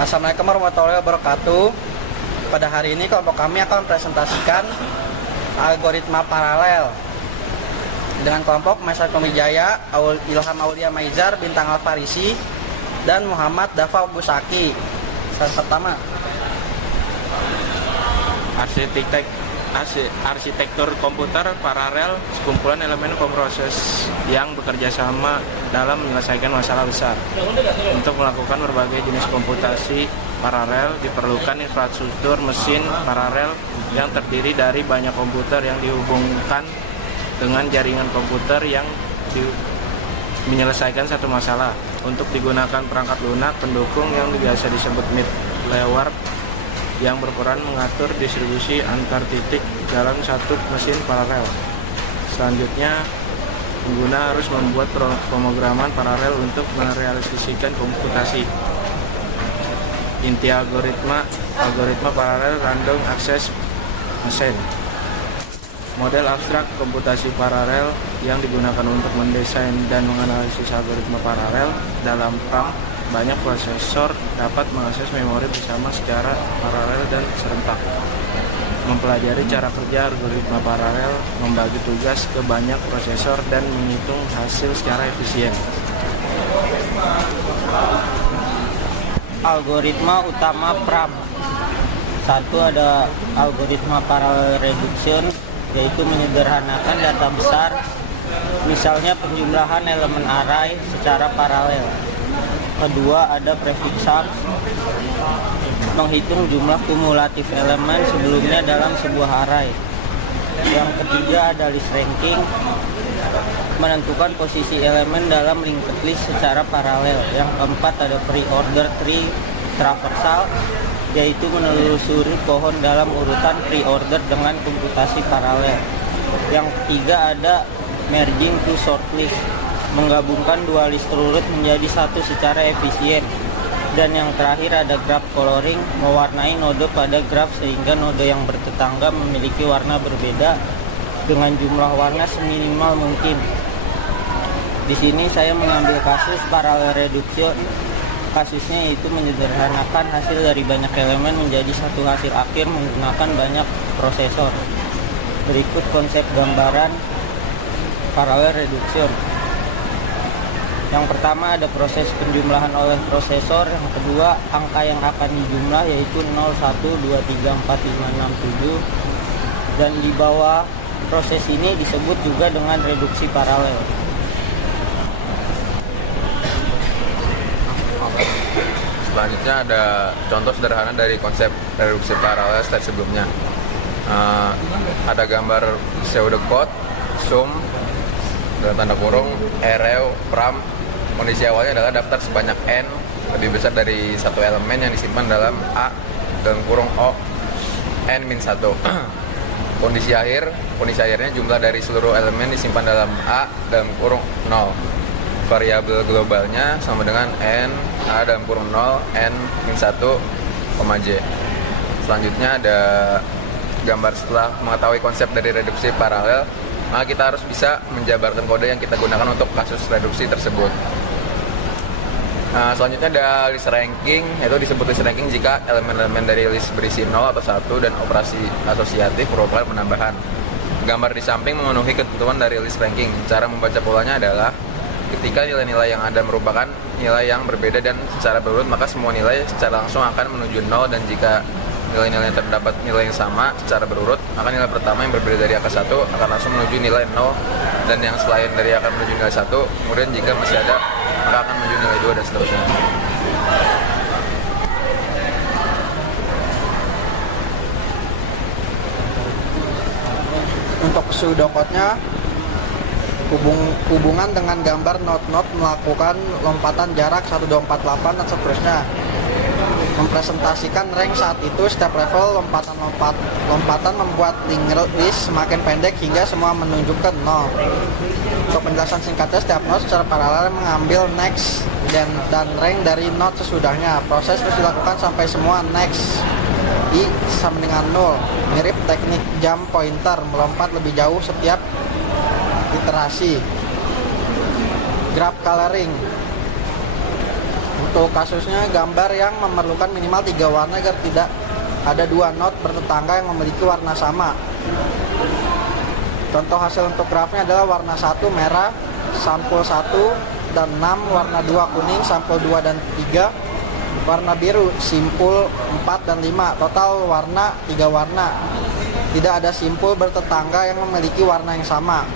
Assalamualaikum warahmatullahi wabarakatuh. Pada hari ini kelompok kami akan mempresentasikan algoritma paralel dengan kelompok Maisar Pemijaya, Ilham Aulia Maizar, Bintang Alfarisi, dan Muhammad Dafa Busaki. Saat pertama, arsitektur komputer paralel, sekumpulan elemen pemroses yang bekerja sama dalam menyelesaikan masalah besar. Untuk melakukan berbagai jenis komputasi paralel diperlukan infrastruktur mesin paralel yang terdiri dari banyak komputer yang dihubungkan dengan jaringan komputer yang menyelesaikan satu masalah. Untuk digunakan perangkat lunak pendukung yang biasa disebut middleware yang berperan mengatur distribusi antar titik dalam satu mesin paralel. Selanjutnya, pengguna harus membuat pemrograman paralel untuk merealisasikan komputasi. Inti algoritma paralel random access machine. Model abstrak komputasi paralel yang digunakan untuk mendesain dan menganalisis algoritma paralel dalam RAM. Banyak prosesor dapat mengakses memori bersama secara paralel dan serentak. Mempelajari cara kerja algoritma paralel, membagi tugas ke banyak prosesor dan menghitung hasil secara efisien. Algoritma utama PRAM. Satu, ada algoritma parallel reduction, yaitu menyederhanakan data besar, misalnya penjumlahan elemen array secara paralel. Kedua, ada prefix sum, menghitung jumlah kumulatif elemen sebelumnya dalam sebuah array. Yang ketiga, ada list ranking, menentukan posisi elemen dalam linked list secara paralel. Yang keempat, ada pre-order tree traversal, yaitu menelusuri pohon dalam urutan pre-order dengan komputasi paralel. Yang ketiga, ada merging to shortlist, menggabungkan dua list urut menjadi satu secara efisien. Dan yang terakhir ada graph coloring, mewarnai node pada graf sehingga node yang bertetangga memiliki warna berbeda dengan jumlah warna seminimal mungkin. Di sini saya mengambil kasus parallel reduction. Kasusnya yaitu menyederhanakan hasil dari banyak elemen menjadi satu hasil akhir menggunakan banyak prosesor. Berikut konsep gambaran parallel reduction. Yang pertama, ada proses penjumlahan oleh prosesor. Yang kedua, angka yang akan dijumlah yaitu 0, 1, 2, 3, 4, 5, 6, 7. Dan di bawah proses ini disebut juga dengan reduksi paralel. Selanjutnya ada contoh sederhana dari konsep reduksi paralel slide sebelumnya. Ada gambar pseudocode, sum, dalam tanda kurung, array, pram. Kondisi awalnya adalah daftar sebanyak n lebih besar dari satu elemen yang disimpan dalam A dalam kurung O n-1. Kondisi akhirnya jumlah dari seluruh elemen disimpan dalam A dalam kurung 0. Variabel globalnya sama dengan n A dalam kurung 0 n-1, j. Selanjutnya ada gambar setelah mengetahui konsep dari reduksi paralel, maka kita harus bisa menjabarkan kode yang kita gunakan untuk kasus reduksi tersebut. Selanjutnya ada list ranking, yaitu disebut list ranking jika elemen-elemen dari list berisi 0 atau 1 dan operasi asosiatif merupakan penambahan. Gambar di samping memenuhi ketentuan dari list ranking. Cara membaca polanya adalah ketika nilai-nilai yang ada merupakan nilai yang berbeda dan secara berurut, maka semua nilai secara langsung akan menuju 0, dan jika nilai-nilai yang terdapat nilai yang sama secara berurut, maka nilai pertama yang berbeda dari angka 1 akan langsung menuju nilai 0, dan yang selain dari akan menuju nilai 1, kemudian jika masih ada, maka akan menuju nilai 2, dan seterusnya. untuk pseudocode-nya, hubungan dengan gambar node-node melakukan lompatan jarak 1, 2, 4, 8 dan seterusnya. Mempresentasikan rank saat itu, step level lompatan membuat linked list semakin pendek hingga semua menunjuk ke 0. Untuk penjelasan singkatnya, setiap node secara paralel mengambil next dan rank dari node sesudahnya. Proses terus dilakukan sampai semua next i sama dengan 0. Mirip teknik jump pointer, melompat lebih jauh setiap iterasi. Graph coloring. Untuk kasusnya, gambar yang memerlukan minimal 3 warna agar tidak ada 2 not bertetangga yang memiliki warna sama. Contoh hasil untuk grafnya adalah warna 1 merah, sampul 1 dan 6, warna 2 kuning, sampul 2 dan 3, warna biru, simpul 4 dan 5, total warna 3 warna. Tidak ada simpul bertetangga yang memiliki warna yang sama.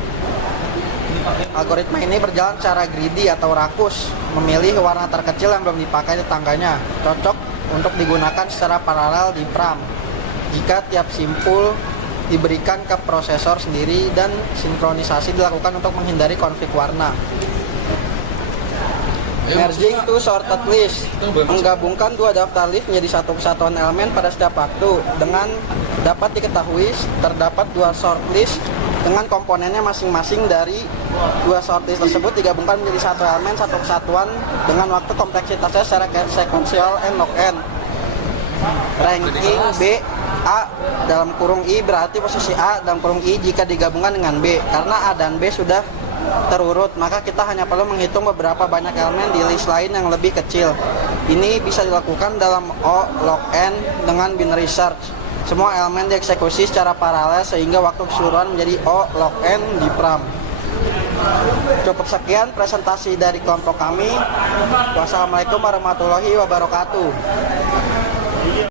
Algoritma ini berjalan secara greedy atau rakus, memilih warna terkecil yang belum dipakai tetangganya. Cocok untuk digunakan secara paralel di PRAM jika tiap simpul diberikan ke prosesor sendiri dan sinkronisasi dilakukan untuk menghindari konflik warna. Merging to sorted list, menggabungkan 2 daftar list menjadi satu kesatuan elemen pada setiap waktu. Dengan dapat diketahui terdapat 2 sort list dengan komponennya masing-masing dari 2 sort list tersebut digabungkan menjadi satu elemen, satu kesatuan dengan waktu kompleksitasnya secara sekuensial n log n. Ranking B A dalam kurung I berarti posisi A dalam kurung I jika digabungkan dengan B. Karena A dan B sudah terurut, maka kita hanya perlu menghitung beberapa banyak elemen di list lain yang lebih kecil. Ini bisa dilakukan dalam O log n dengan binary search. Semua elemen dieksekusi secara paralel sehingga waktu keseluruhan menjadi O log n di PRAM. Cukup sekian presentasi dari kelompok kami. Wassalamualaikum warahmatullahi wabarakatuh.